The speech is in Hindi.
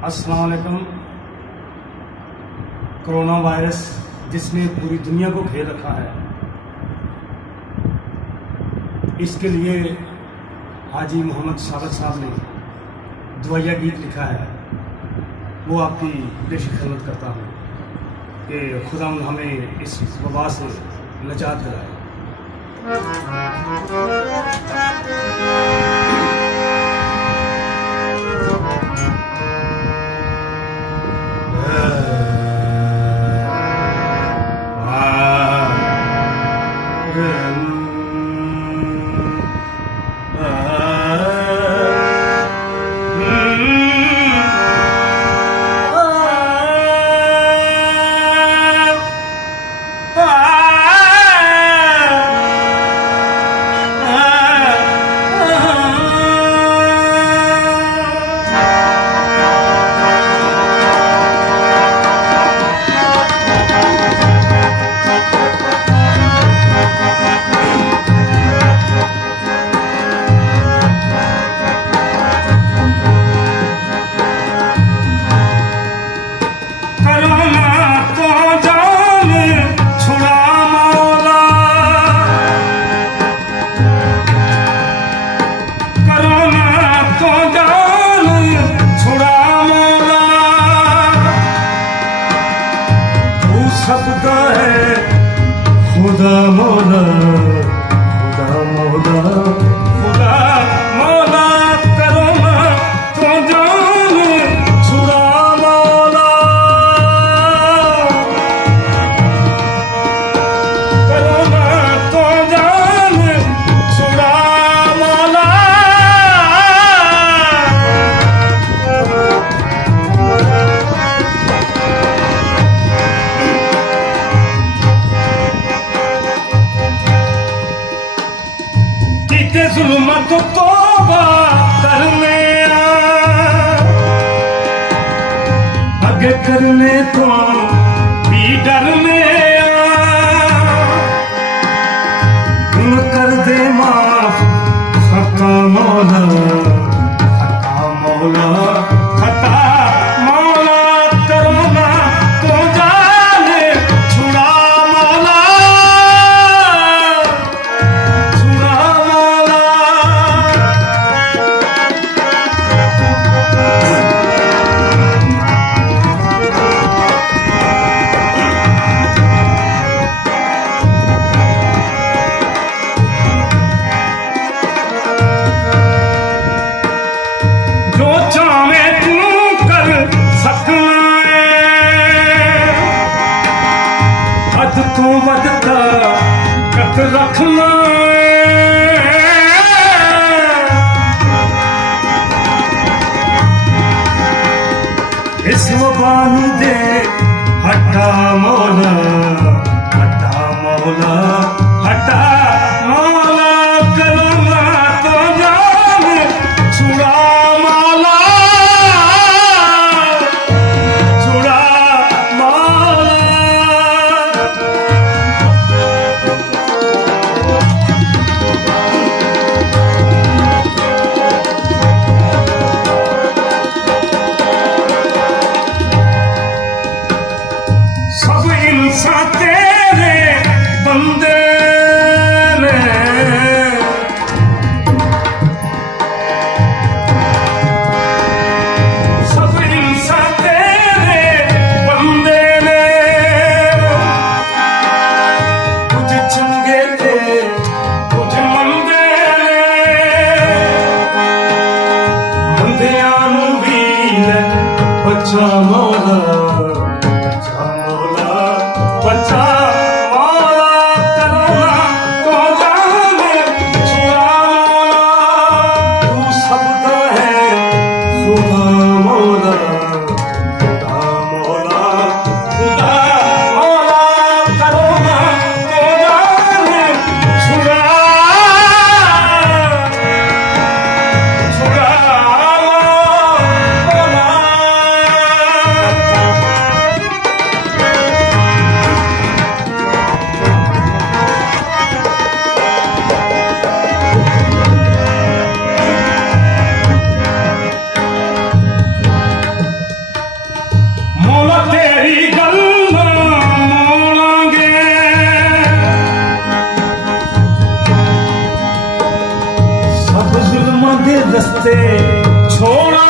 अस्सलाम वालेकुम। कोरोना वायरस जिसने पूरी दुनिया को घेर रखा है, इसके लिए हाजी मोहम्मद साबित साहब ने दुआया गीत लिखा है। वो आपकी पेश खिदमत करता हूँ कि खुदा हमें इस वबा से निजात दिलाए। खुदा मौला, खुदा मौला, खुदा मौला, करो ना तो जान छुड़ा मौला, करो ना तो जान छुड़ा मौला। के जुल्मत तौबा करने आगे करने तो भी डरने कर दे माफ खता मौला, खता मौला, खता मौला, करो ना तो जाने छुड़ा मौला, जो चाहे तू कर सकना है, हद तो वधता कत रखना है, इस वबान दे हटा मौला, हटा मौला, हटा मौला, करो ना तो जान छुड़ा मौला, छुड़ा मौला। सब इंसान तेरे बंदे ने, सब इंसान तेरे बंदे ने, कुछ चंगे थे कुछ मंदे ने, मंदियां नू भी ले बचा मौला, बचा मौला, बचा मौला, करो ना तो जाने छुड़ा मौला, तू सबका है खुदा मौला, खुदा मौला, खुदा मौला, करो ना तो जाने छुड़ा, छुड़ा मौला। रस्ते छोड़ा